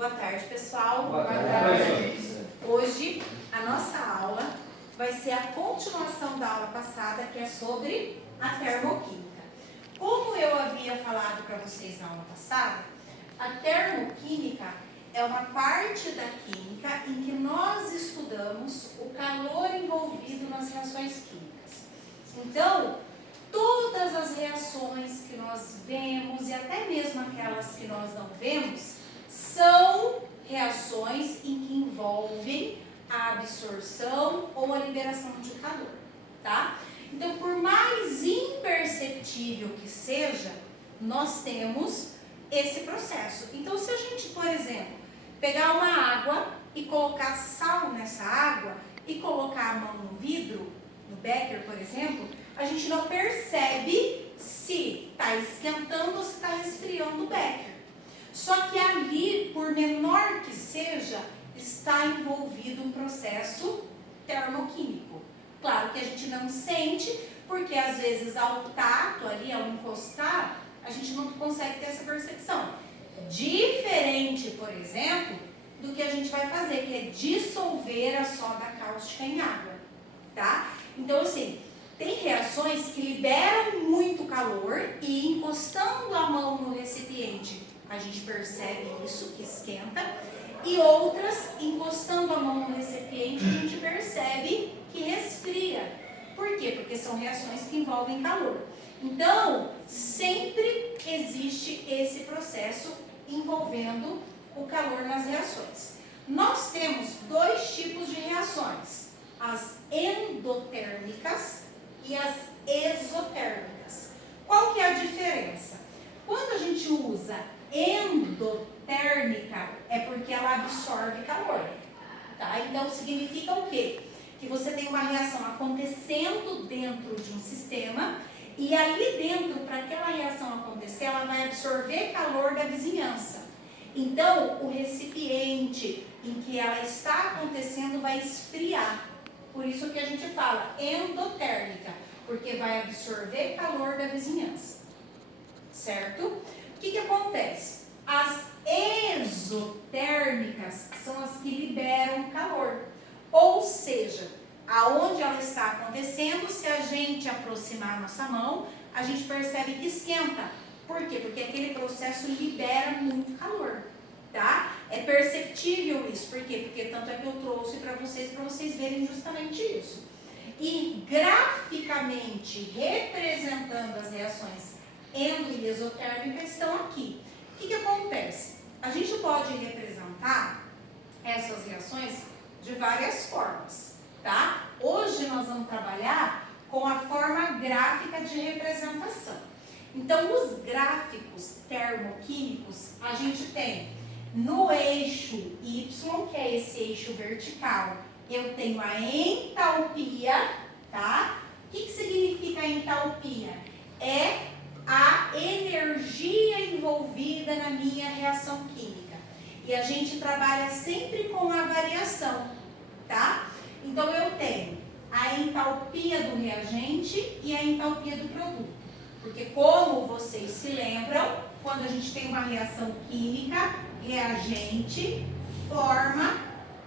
Boa tarde, pessoal. Boa tarde. Hoje, a nossa aula vai ser a continuação da aula passada, que é sobre a termoquímica. Como eu havia falado para vocês na aula passada, a termoquímica é uma parte da química em que nós estudamos o calor envolvido nas reações químicas. Então, todas as reações que nós vemos e até mesmo aquelas que nós não vemos são reações em que envolvem a absorção ou a liberação de calor, tá? Então, por mais imperceptível que seja, nós temos esse processo. Então, se a gente, por exemplo, pegar uma água e colocar sal nessa água e colocar a mão no vidro, no becker, por exemplo, a gente não percebe se está esquentando ou se está resfriando o becker. Só que ali, por menor que seja, está envolvido um processo termoquímico. Claro que a gente não sente, porque às vezes ao tato ali, ao encostar, a gente não consegue ter essa percepção. Diferente, por exemplo, do que a gente vai fazer, que é dissolver a soda cáustica em água, tá? Então, assim, tem reações que liberam muito calor e encostando a mão no recipiente, a gente percebe isso, que esquenta, e outras, encostando a mão no recipiente, a gente percebe que resfria. Por quê? Porque são reações que envolvem calor. Então, sempre existe esse processo envolvendo o calor nas reações. Nós temos dois tipos de reações, as endotérmicas e as exotérmicas. Qual que é a diferença? Quando a gente usa endotérmica, é porque ela absorve calor, tá? Então, significa o quê? Que você tem uma reação acontecendo dentro de um sistema e ali dentro, para aquela reação acontecer, ela vai absorver calor da vizinhança. Então, o recipiente em que ela está acontecendo vai esfriar. Por isso que a gente fala endotérmica, porque vai absorver calor da vizinhança. Certo? O que acontece? As exotérmicas são as que liberam calor. Ou seja, aonde ela está acontecendo, se a gente aproximar a nossa mão, a gente percebe que esquenta. Por quê? Porque aquele processo libera muito calor, tá? É perceptível isso. Por quê? Porque tanto é que eu trouxe para vocês verem justamente isso. E graficamente, representando as reações endo e exotérmicas, estão aqui. O que acontece? A gente pode representar essas reações de várias formas, tá? Hoje nós vamos trabalhar com a forma gráfica de representação. Então, os gráficos termoquímicos, a gente tem no eixo Y, que é esse eixo vertical, eu tenho a entalpia, tá? O que significa a entalpia? É a energia envolvida na minha reação química. E a gente trabalha sempre com a variação, tá? Então, eu tenho a entalpia do reagente e a entalpia do produto. Porque, como vocês se lembram, quando a gente tem uma reação química, reagente forma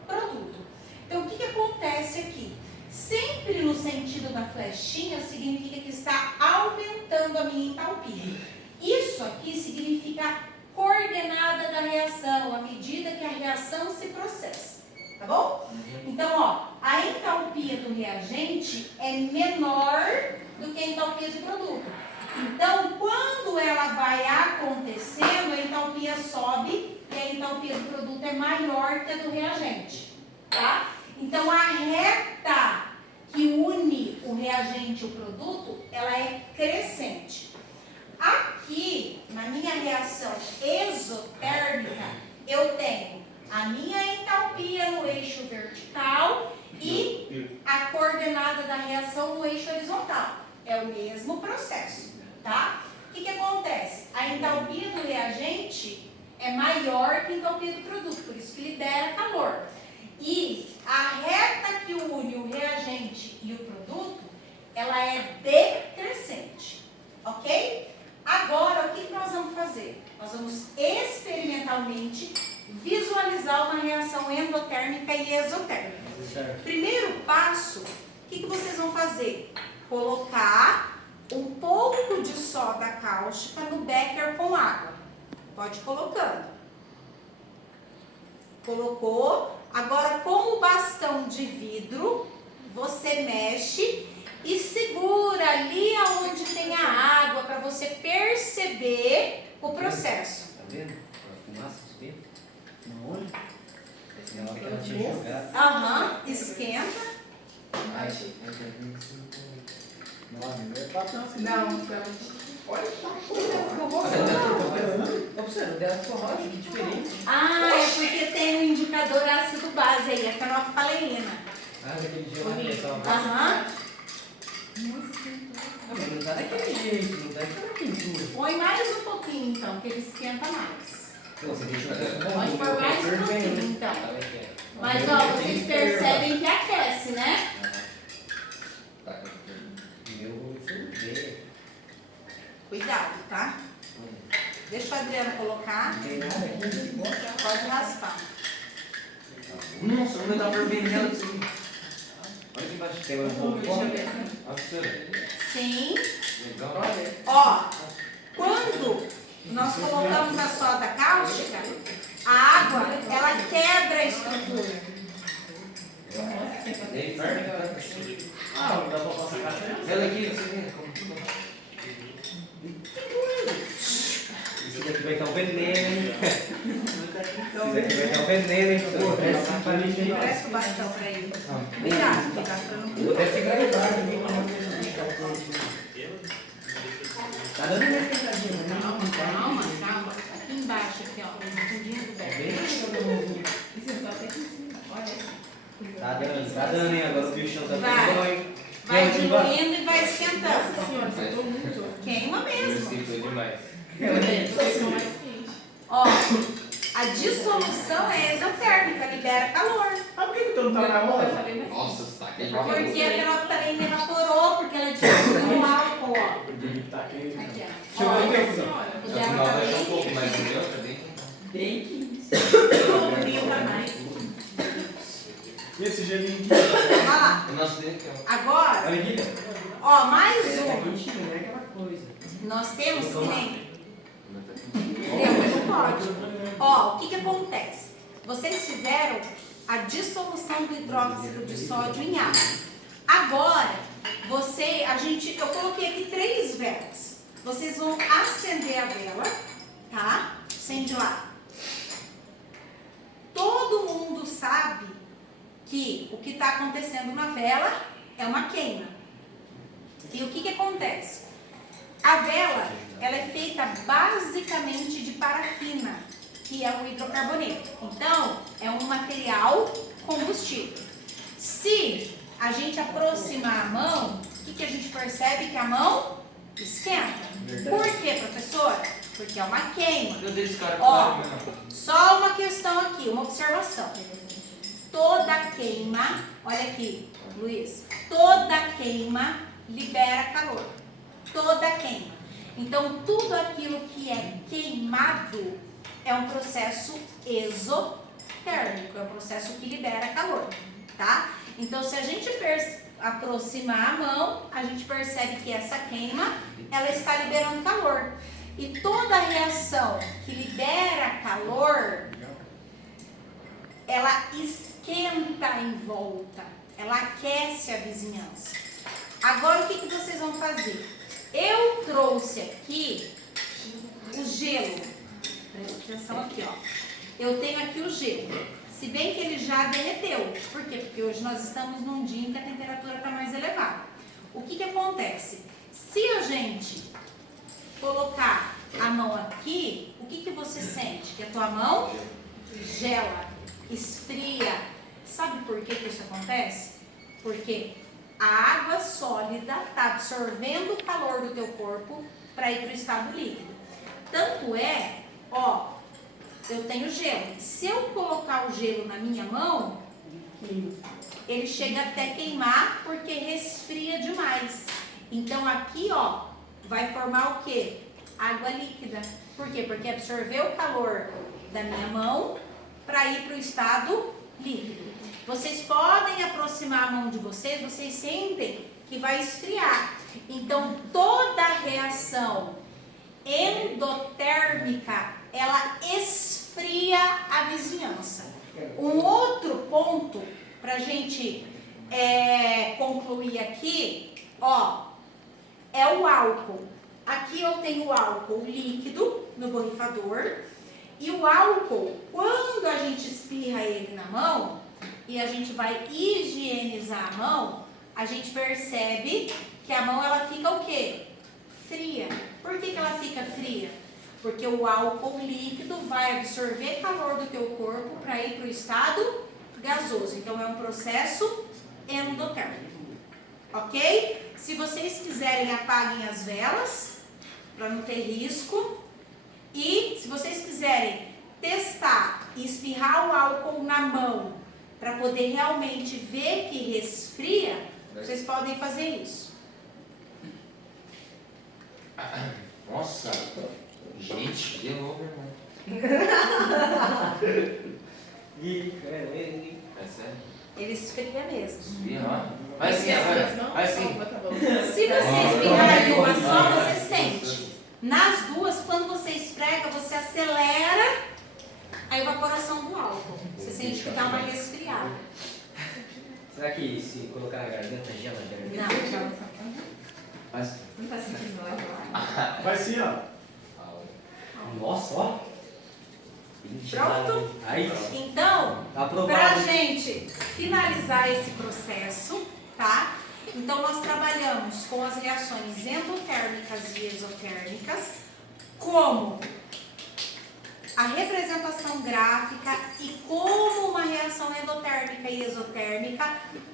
produto. Então, o que acontece aqui? Sempre no sentido da flechinha significa que está aumentando a minha entalpia. Isso aqui significa coordenada da reação, à medida que a reação se processa, tá bom? Então, ó, a entalpia do reagente é menor do que a entalpia do produto. Então, quando ela vai acontecendo, a entalpia sobe e a entalpia do produto é maior que a do reagente, tá? Então, a reta que une o reagente e o produto, ela é crescente. Aqui, na minha reação exotérmica, eu tenho a minha entalpia no eixo vertical e a coordenada da reação no eixo horizontal. É o mesmo processo, tá? O que acontece? A entalpia do reagente é maior que a entalpia do produto, por isso que libera calor. E a reta que une o reagente e o produto, ela é decrescente, ok? Agora, o que nós vamos fazer? Nós vamos experimentalmente visualizar uma reação endotérmica e exotérmica. Certo. Primeiro passo, o que vocês vão fazer? Colocar um pouco de soda cáustica no becker com água. Pode ir colocando. Colocou. Agora, com o bastão de vidro, você mexe e segura ali onde tem a água para você perceber o processo. Tá vendo? A fumaça subindo. Não. Na hora que ela tinha jogado. Aham, esquenta. Ai, Não é patrão assim. Não, Olha, tá observa, o dela ficou rosa, que diferente. Ah, é porque tem um indicador ácido base aí, a fenolftaleína. Ah, daquele dia lá que pessoal. Aham. Ah, mas não tá daquele jeito, não tá daquela pintura. Põe mais um pouquinho então, que ele esquenta mais. Você deixa Pode pôr mais um pouquinho então. Tá bem. Mas ó, vocês percebem que aquece, né? Tá, meu vou ferver. Cuidado, tá? Deixa o Adriano colocar. Não tem nada aqui. Pode raspar. Nossa, o meu tá fervendo assim. Olha aqui embaixo. Tem um pouco de Deixa eu ver. Absurdo. Sim. Legal. Ó, quando nós colocamos a soda cáustica, a água, ela quebra a estrutura. Nem ferve. Ah, dá pra passar caixa? Olha aqui, você vê como ficou. Isso daqui vai estar um veneno, hein? Isso daqui vai estar um veneno, hein? Pô, essa parede aí. Presta o bastão pra ele. Cuidado, cuidado pra não. Vou até segurar aqui. Tá dando uma esquentadinha, né? Calma, calma. Aqui embaixo, aqui, ó. No fundinho do pé. Tá dando, hein? Agora o bichão tá Vai. ficando bom, hein? Vai diluindo e vai esquentando. Queima mesmo. demais. Ó, a dissolução é exotérmica, libera calor. Ah, por que tu não tá na roda? Nossa, tá quente. Porque a fenolftaleína evaporou, porque ela dissolveu no álcool, ó. Tá quente. Aqui, ó. Chegou Ó, em questão. o No dela final tá vai achar um bem pouco mais quente. de outra, bem. Bem quente. O frio tá mais. E esse gelinho aqui? Vai lá. O nosso dele aqui, ó. Agora, Olha aqui, ó, mais ó. Tá um. quentinho, não é aquela coisa. Nós temos que nem... Entendeu? Não pode. Ó, o que que acontece? Vocês fizeram a dissolução do hidróxido de sódio em água. Agora, eu coloquei aqui 3 velas. Vocês vão acender a vela, tá? Acende lá. Todo mundo sabe que o que está acontecendo na vela é uma queima. E o que que acontece? A vela, ela é feita basicamente de parafina, que é o hidrocarboneto. Então, é um material combustível. Se a gente aproximar a mão, o que a gente percebe? Que a mão esquenta. Por quê, professora? Porque é uma queima. Meu Deus, cara. Ó, só uma questão aqui, uma observação. Toda queima, olha aqui, Luiz, toda queima libera calor. Toda queima. Então, tudo aquilo que é queimado é um processo exotérmico, é um processo que libera calor, tá? Então, se a gente aproximar a mão, a gente percebe que essa queima, ela está liberando calor. E toda reação que libera calor, ela esquenta em volta, ela aquece a vizinhança. Agora, o que vocês vão fazer? Eu trouxe aqui o gelo. Presta atenção aqui, ó. Eu tenho aqui o gelo. Se bem que ele já derreteu. Por quê? Porque hoje nós estamos num dia em que a temperatura está mais elevada. O que acontece? Se a gente colocar a mão aqui, o que você sente? Que a tua mão gela, esfria. Sabe por que isso acontece? Porque a água sólida está absorvendo o calor do teu corpo para ir para o estado líquido. Tanto é, ó, eu tenho gelo. Se eu colocar o gelo na minha mão, ele chega até queimar porque resfria demais. Então aqui, ó, vai formar o quê? Água líquida. Por quê? Porque absorveu o calor da minha mão para ir para o estado líquido. Vocês podem aproximar a mão de vocês, vocês sentem que vai esfriar. Então, toda reação endotérmica, ela esfria a vizinhança. Um outro ponto para a gente concluir aqui, ó, é o álcool. Aqui eu tenho o álcool líquido no borrifador. E o álcool, quando a gente espirra ele na mão e a gente vai higienizar a mão, a gente percebe que a mão ela fica o quê? Fria. Por que ela fica fria? Porque o álcool líquido vai absorver calor do teu corpo para ir para o estado gasoso. Então é um processo endotérmico. Ok? Se vocês quiserem, apaguem as velas para não ter risco. E se vocês quiserem testar e espirrar o álcool na mão para poder realmente ver que resfria, vocês podem fazer isso. Nossa, gente, gelou, meu irmão. É sério? Ele esfria mesmo. Esfria, ó. Vai assim, agora. Vai assim. Se você espirrar em uma só, você sente. Nas duas, quando você esfrega, você acelera a evaporação do álcool. Você sente que dá uma resfriada. Será que se colocar na garganta gela a garganta? Não. Vai assim. Não tá sentindo lá? Vai sim, ó. Nossa, ó. Pronto? Aí, Então, pra aprovado. gente finalizar esse processo, tá? Então, nós trabalhamos com as reações endotérmicas e exotérmicas, como a representação gráfica e como uma reação endotérmica e exotérmica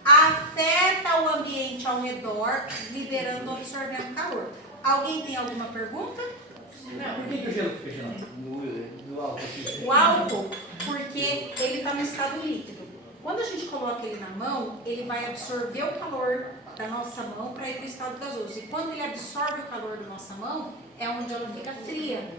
afeta o ambiente ao redor, liberando ou absorvendo calor. Alguém tem alguma pergunta? Por que o gelo fica gelado? No álcool aqui. O álcool, porque ele está no estado líquido. Quando a gente coloca ele na mão, ele vai absorver o calor da nossa mão para ir para o estado gasoso. E quando ele absorve o calor da nossa mão, é onde ela fica fria.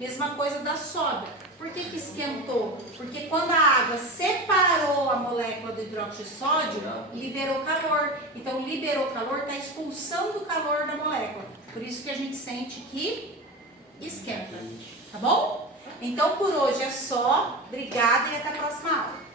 Mesma coisa da soda. Por que que esquentou? Porque quando a água separou a molécula do hidróxido de sódio, liberou calor. Então, liberou calor, está expulsando o calor da molécula. Por isso que a gente sente que esquenta. Tá bom? Então, por hoje é só. Obrigada e até a próxima aula.